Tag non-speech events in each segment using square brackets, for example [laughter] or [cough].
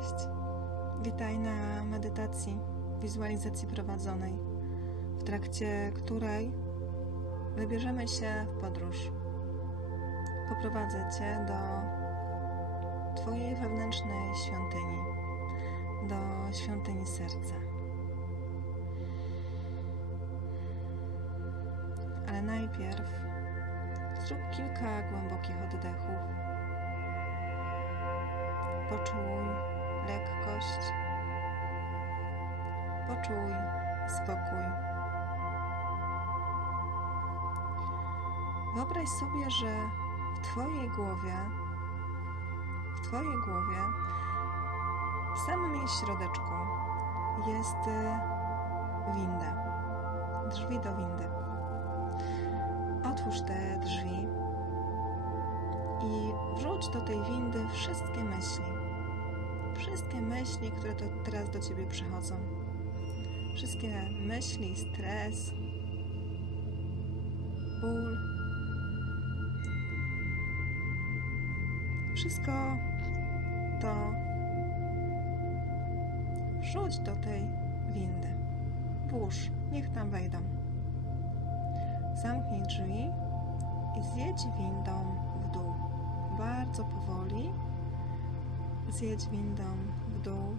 Cześć. Witaj na medytacji, wizualizacji prowadzonej, w trakcie której wybierzemy się w podróż. Poprowadzę Cię do Twojej wewnętrznej świątyni, do świątyni serca. Ale najpierw zrób kilka głębokich oddechów. Poczuj lekkość. Poczuj spokój. Wyobraź sobie, że w Twojej głowie, w Twojej głowie, w samym jej środeczku jest y, winda, drzwi do windy. Otwórz te drzwi i wrzuć do tej windy wszystkie myśli. Wszystkie myśli, które to teraz do ciebie przychodzą. Wszystkie myśli, stres, ból. Wszystko to wrzuć do tej windy. Włóż, niech tam wejdą. Zamknij drzwi i zjedź windą w dół. Bardzo powoli zjedź windą w dół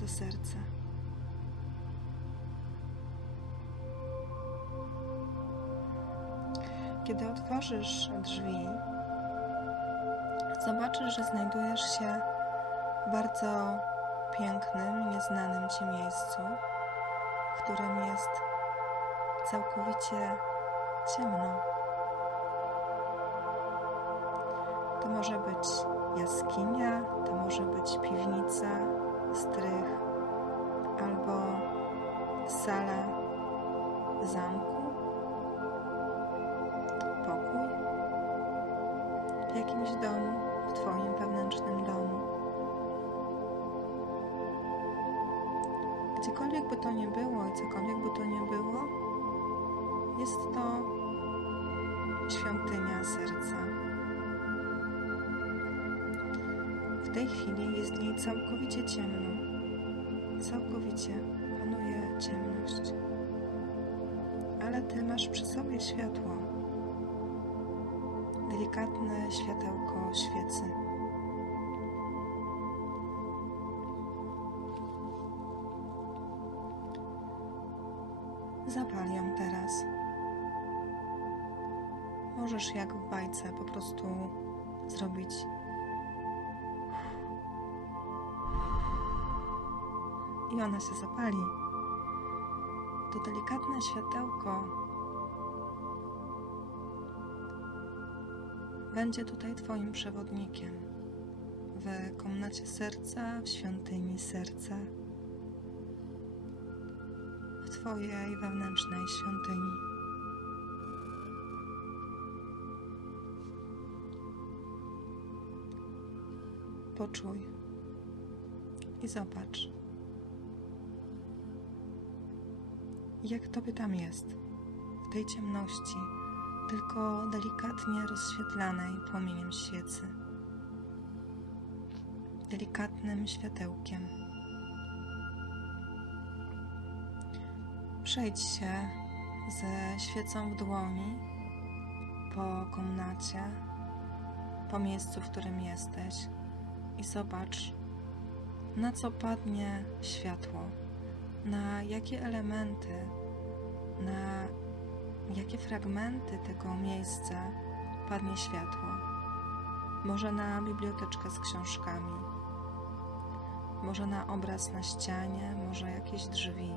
do serca. Kiedy otworzysz drzwi, zobaczysz, że znajdujesz się w bardzo pięknym, nieznanym ci miejscu, w którym jest całkowicie ciemno. To może być jaskinia, to może być piwnica, strych albo sala zamku, pokój w jakimś domu, w Twoim wewnętrznym domu. Gdziekolwiek by to nie było i cokolwiek by to nie było, jest to świątynia serca. W tej chwili jest w niej całkowicie ciemno. Całkowicie panuje ciemność. Ale ty masz przy sobie światło. Delikatne światełko świecy. Zapal ją teraz. Możesz jak w bajce po prostu zrobić i ona się zapali. To delikatne światełko będzie tutaj Twoim przewodnikiem w komnacie serca, w świątyni serca, w Twojej wewnętrznej świątyni. Poczuj i zobacz. Jak tobie tam jest, w tej ciemności, tylko delikatnie rozświetlanej płomieniem świecy, delikatnym światełkiem. Przejdź się ze świecą w dłoni po komnacie, po miejscu, w którym jesteś i zobacz, na co padnie światło na jakie elementy, na jakie fragmenty tego miejsca padnie światło. Może na biblioteczkę z książkami, może na obraz na ścianie, może jakieś drzwi,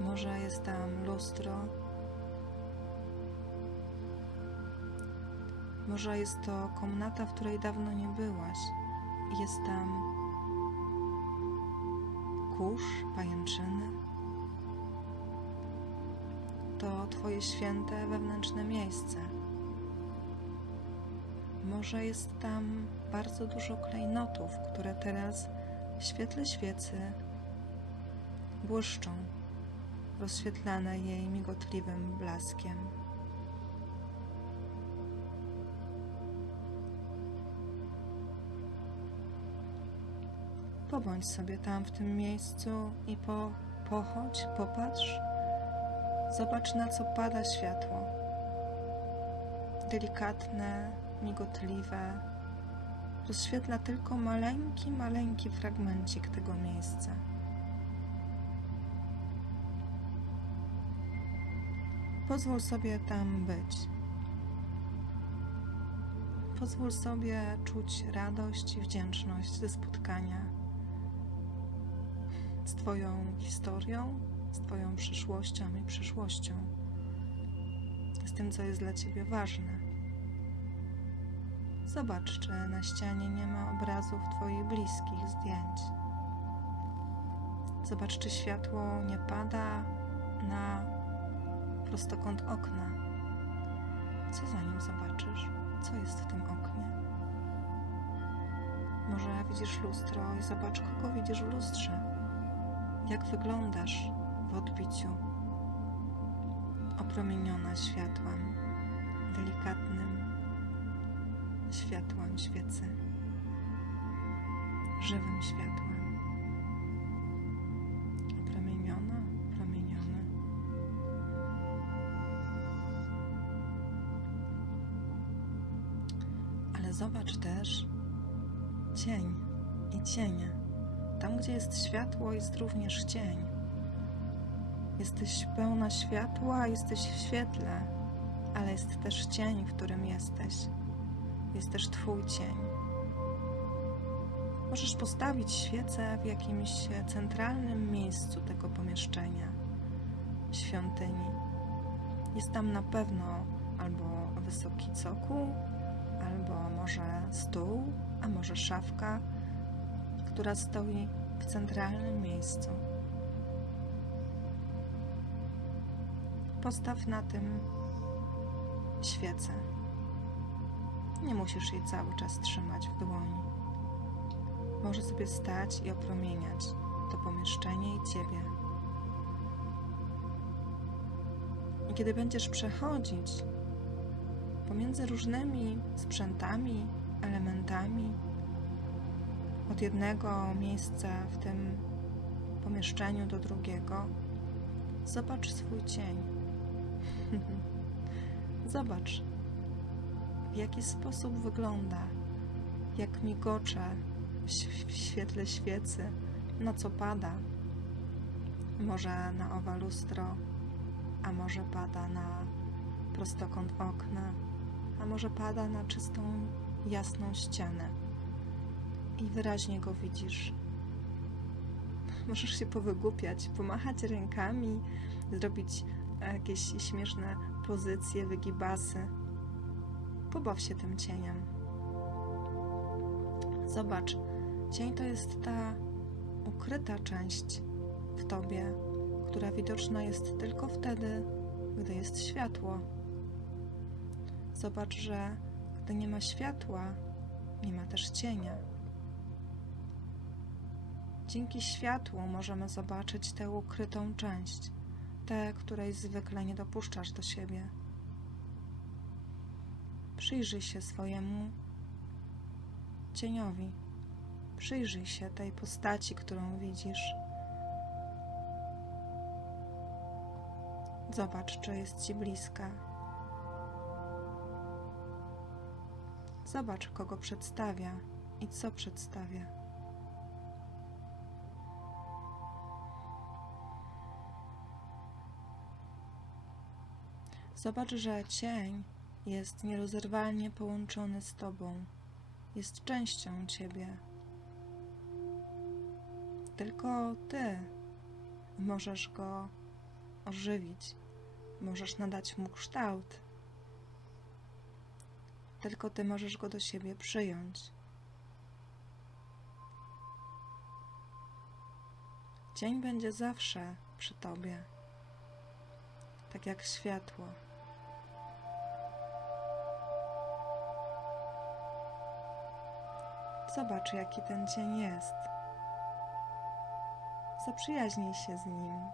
może jest tam lustro, może jest to komnata, w której dawno nie byłaś jest tam kurz, pajęczyny. To Twoje święte wewnętrzne miejsce. Może jest tam bardzo dużo klejnotów, które teraz w świetle świecy błyszczą, rozświetlane jej migotliwym blaskiem. Pobądź sobie tam w tym miejscu i po, pochodź, popatrz. Zobacz na co pada światło. Delikatne, migotliwe. Rozświetla tylko maleńki, maleńki fragmencik tego miejsca. Pozwól sobie tam być. Pozwól sobie czuć radość i wdzięczność ze spotkania z Twoją historią, z Twoją przyszłością i przyszłością, z tym, co jest dla Ciebie ważne. Zobacz, czy na ścianie nie ma obrazów Twoich bliskich zdjęć. Zobacz, czy światło nie pada na prostokąt okna. Co za nim zobaczysz? Co jest w tym oknie? Może widzisz lustro i zobacz, kogo widzisz w lustrze. Jak wyglądasz w odbiciu, opromieniona światłem, delikatnym światłem świecy, żywym światłem. Opromieniona, promieniony. Ale zobacz też cień i cienie. Tam, gdzie jest światło, jest również cień. Jesteś pełna światła, jesteś w świetle, ale jest też cień, w którym jesteś. Jest też Twój cień. Możesz postawić świecę w jakimś centralnym miejscu tego pomieszczenia, świątyni. Jest tam na pewno albo wysoki cokół, albo może stół, a może szafka która stoi w centralnym miejscu. Postaw na tym świecę. Nie musisz jej cały czas trzymać w dłoni. Może sobie stać i opromieniać to pomieszczenie i ciebie. I kiedy będziesz przechodzić pomiędzy różnymi sprzętami, elementami, od jednego miejsca w tym pomieszczeniu do drugiego, zobacz swój cień. [laughs] zobacz, w jaki sposób wygląda, jak migocze w świetle świecy, na co pada. Może na owa lustro, a może pada na prostokąt okna, a może pada na czystą, jasną ścianę i wyraźnie go widzisz. Możesz się powygłupiać, pomachać rękami, zrobić jakieś śmieszne pozycje, wygibasy. Pobaw się tym cieniem. Zobacz, cień to jest ta ukryta część w tobie, która widoczna jest tylko wtedy, gdy jest światło. Zobacz, że gdy nie ma światła, nie ma też cienia. Dzięki światłu możemy zobaczyć tę ukrytą część, tę, której zwykle nie dopuszczasz do siebie. Przyjrzyj się swojemu cieniowi. Przyjrzyj się tej postaci, którą widzisz. Zobacz, czy jest ci bliska. Zobacz, kogo przedstawia i co przedstawia. Zobacz, że cień jest nierozerwalnie połączony z Tobą, jest częścią Ciebie. Tylko Ty możesz go ożywić, możesz nadać mu kształt. Tylko Ty możesz go do siebie przyjąć. Cień będzie zawsze przy Tobie, tak jak światło. Zobacz, jaki ten cień jest. Zaprzyjaźnij się z nim.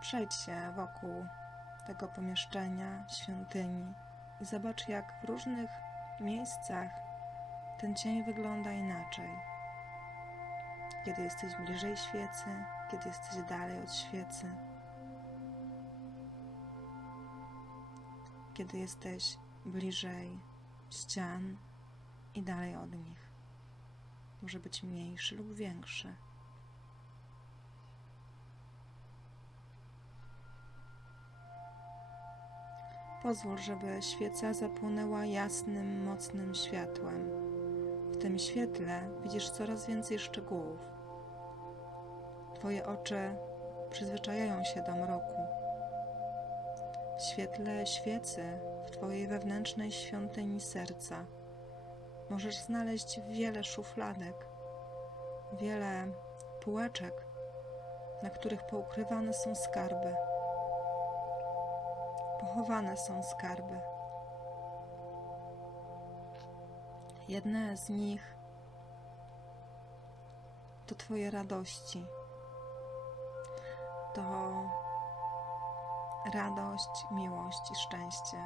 Przejdź się wokół tego pomieszczenia, świątyni i zobacz, jak w różnych miejscach ten cień wygląda inaczej. Kiedy jesteś bliżej świecy, kiedy jesteś dalej od świecy. Kiedy jesteś bliżej ścian i dalej od nich. Może być mniejszy lub większy. Pozwól, żeby świeca zapłonęła jasnym, mocnym światłem. W tym świetle widzisz coraz więcej szczegółów. Twoje oczy przyzwyczajają się do mroku. W świetle świecy w Twojej wewnętrznej świątyni serca możesz znaleźć wiele szufladek, wiele półeczek, na których poukrywane są skarby pochowane są skarby. Jedne z nich to Twoje radości. To radość, miłość i szczęście.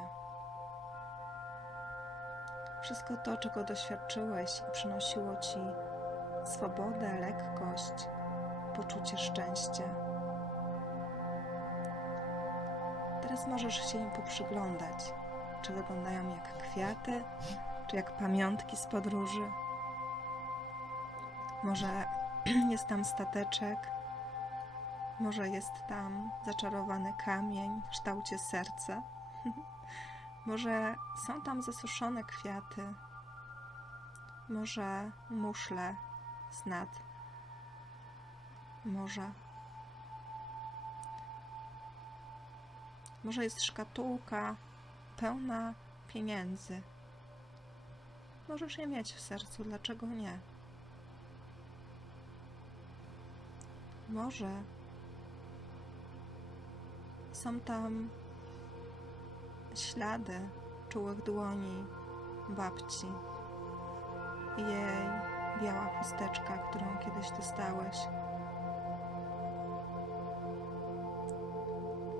Wszystko to, czego doświadczyłeś i przynosiło Ci swobodę, lekkość, poczucie szczęścia. Teraz możesz się im poprzyglądać, czy wyglądają jak kwiaty, czy jak pamiątki z podróży. Może [clears throat] jest tam stateczek, może jest tam zaczarowany kamień w kształcie serca, [laughs] może są tam zasuszone kwiaty, może muszle z nad morza. Może jest szkatułka pełna pieniędzy. Możesz je mieć w sercu, dlaczego nie? Może są tam ślady czułych dłoni babci i jej biała chusteczka, którą kiedyś dostałeś.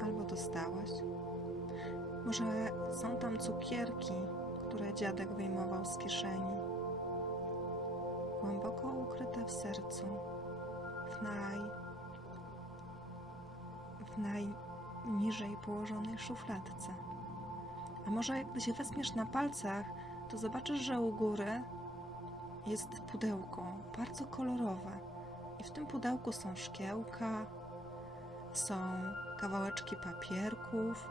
albo dostałaś. Może są tam cukierki, które dziadek wyjmował z kieszeni, głęboko ukryte w sercu, w naj, w najniżej położonej szufladce. A może gdy się wezmiesz na palcach, to zobaczysz, że u góry jest pudełko, bardzo kolorowe. I w tym pudełku są szkiełka, są kawałeczki papierków,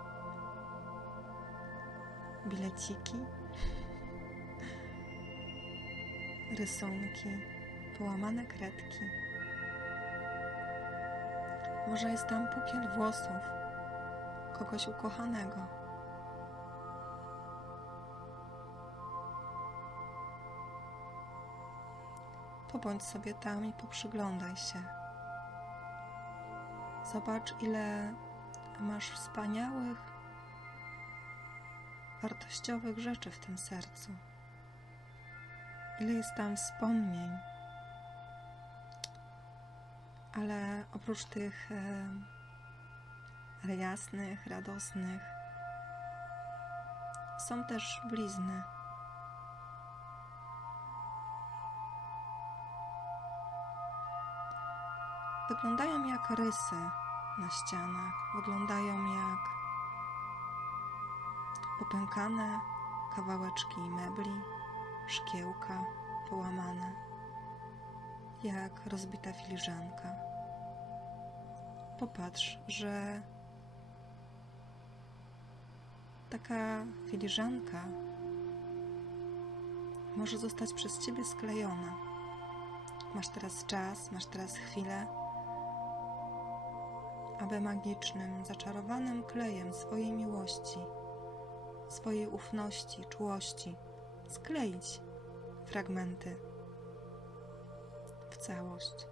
bileciki, rysunki, połamane kredki. Może jest tam pukiel włosów kogoś ukochanego. Pobądź sobie tam i poprzyglądaj się. Zobacz, ile masz wspaniałych, wartościowych rzeczy w tym sercu. Ile jest tam wspomnień. Ale oprócz tych e, jasnych, radosnych, są też blizny. Wyglądają jak rysy na ścianach, wyglądają jak popękane kawałeczki mebli, szkiełka połamane, jak rozbita filiżanka. Popatrz, że taka filiżanka może zostać przez ciebie sklejona. Masz teraz czas, masz teraz chwilę aby magicznym, zaczarowanym klejem swojej miłości, swojej ufności, czułości skleić fragmenty w całość,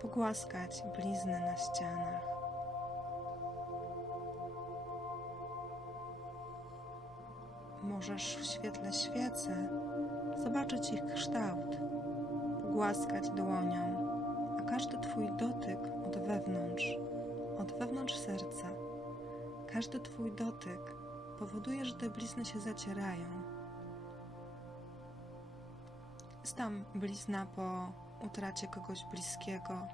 pogłaskać blizny na ścianach. Możesz w świetle świecy zobaczyć ich kształt, głaskać dłonią każdy Twój dotyk od wewnątrz, od wewnątrz serca, każdy Twój dotyk powoduje, że te blizny się zacierają, Jest tam blizna po utracie kogoś bliskiego,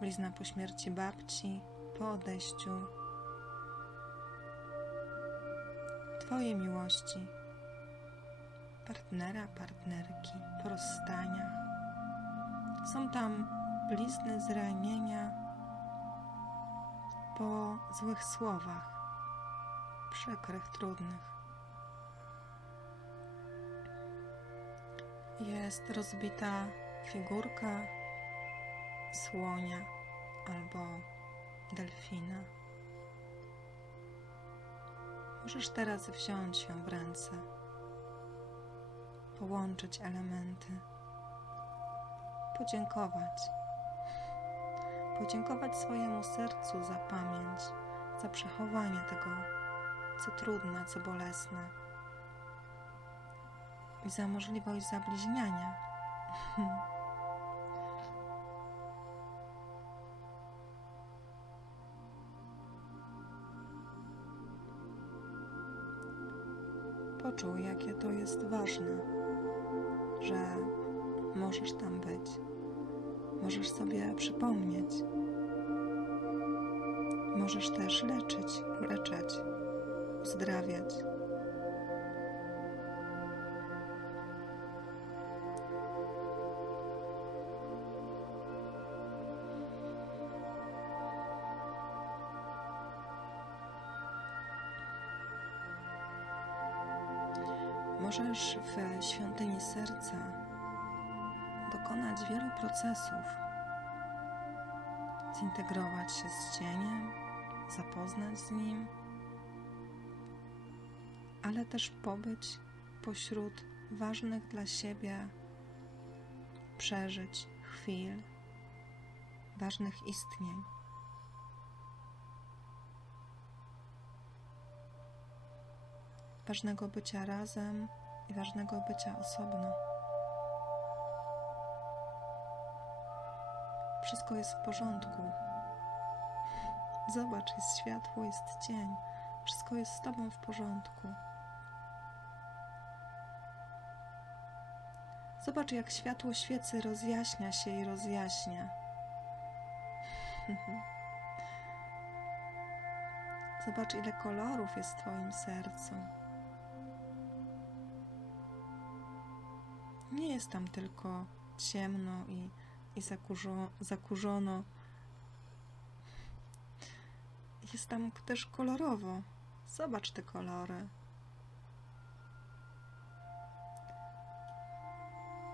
blizna po śmierci babci, po odejściu. Twojej miłości, partnera, partnerki, po rozstaniach. Są tam blizny zranienia po złych słowach, przykrych, trudnych. Jest rozbita figurka słonia albo delfina. Możesz teraz wziąć ją w ręce, połączyć elementy, podziękować. Podziękować swojemu sercu za pamięć, za przechowanie tego, co trudne, co bolesne i za możliwość zabliźniania. [laughs] Poczuj, jakie to jest ważne, że możesz tam być. Możesz sobie przypomnieć. Możesz też leczyć, leczeć, uzdrawiać. Możesz w świątyni serca dokonać wielu procesów, zintegrować się z cieniem, zapoznać z nim, ale też pobyć pośród ważnych dla siebie przeżyć, chwil, ważnych istnień. ważnego bycia razem i ważnego bycia osobno. Wszystko jest w porządku. Zobacz, jest światło, jest cień. Wszystko jest z Tobą w porządku. Zobacz, jak światło świecy rozjaśnia się i rozjaśnia. [laughs] Zobacz, ile kolorów jest w Twoim sercu. Nie jest tam tylko ciemno i, i zakurzo, zakurzono. Jest tam też kolorowo. Zobacz te kolory.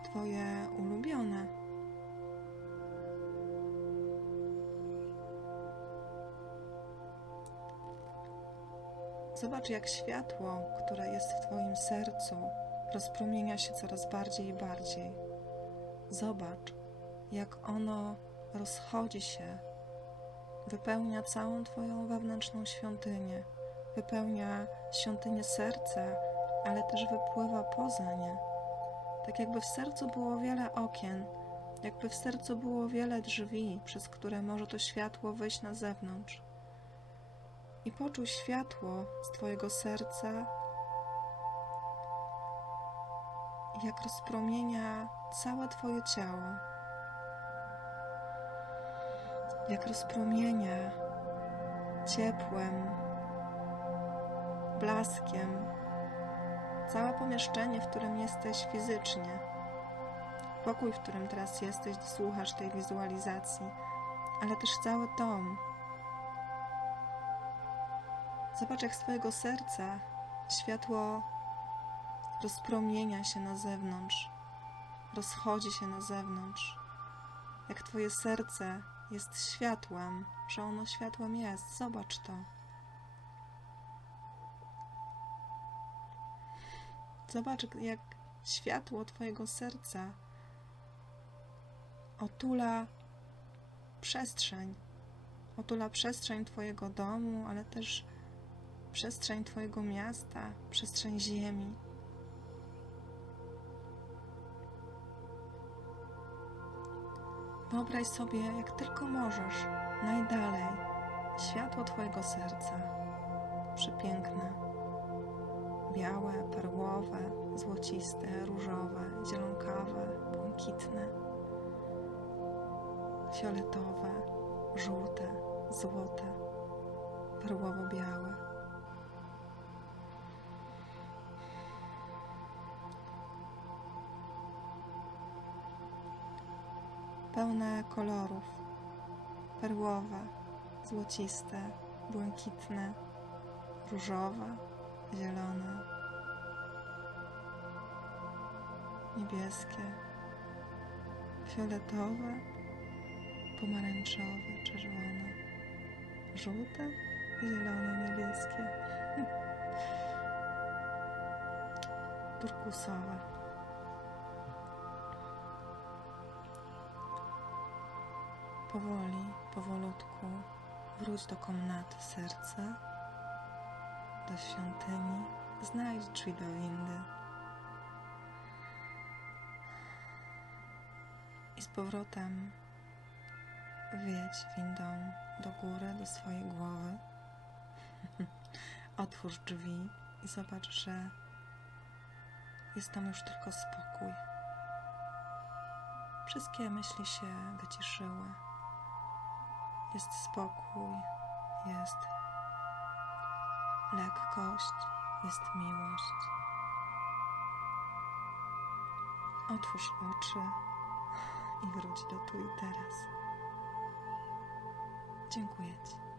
Twoje ulubione. Zobacz, jak światło, które jest w Twoim sercu, rozpromienia się coraz bardziej i bardziej. Zobacz, jak ono rozchodzi się, wypełnia całą Twoją wewnętrzną świątynię, wypełnia świątynię serca, ale też wypływa poza nie. Tak jakby w sercu było wiele okien, jakby w sercu było wiele drzwi, przez które może to światło wyjść na zewnątrz. I poczuj światło z Twojego serca jak rozpromienia całe Twoje ciało, jak rozpromienia ciepłem, blaskiem całe pomieszczenie, w którym jesteś fizycznie, pokój, w którym teraz jesteś, słuchasz tej wizualizacji, ale też cały dom. Zobacz, jak z Twojego serca światło rozpromienia się na zewnątrz, rozchodzi się na zewnątrz. Jak Twoje serce jest światłem, że ono światłem jest, zobacz to. Zobacz, jak światło Twojego serca otula przestrzeń. Otula przestrzeń Twojego domu, ale też przestrzeń Twojego miasta, przestrzeń ziemi. Wyobraź sobie, jak tylko możesz, najdalej, światło Twojego serca, przepiękne, białe, perłowe, złociste, różowe, zielonkawe, błękitne, fioletowe, żółte, złote, perłowo-białe. Pełne kolorów, perłowe, złociste, błękitne, różowe, zielone, niebieskie, fioletowe, pomarańczowe, czerwone, żółte, zielone, niebieskie, [laughs] turkusowe. Powoli, powolutku wróć do komnaty serca, do świątyni, znajdź drzwi do windy. I z powrotem wjedź windą do góry, do swojej głowy. [laughs] Otwórz drzwi i zobacz, że jest tam już tylko spokój. Wszystkie myśli się wyciszyły. Jest spokój, jest lekkość, jest miłość. Otwórz oczy i wróć do tu i teraz. Dziękuję Ci.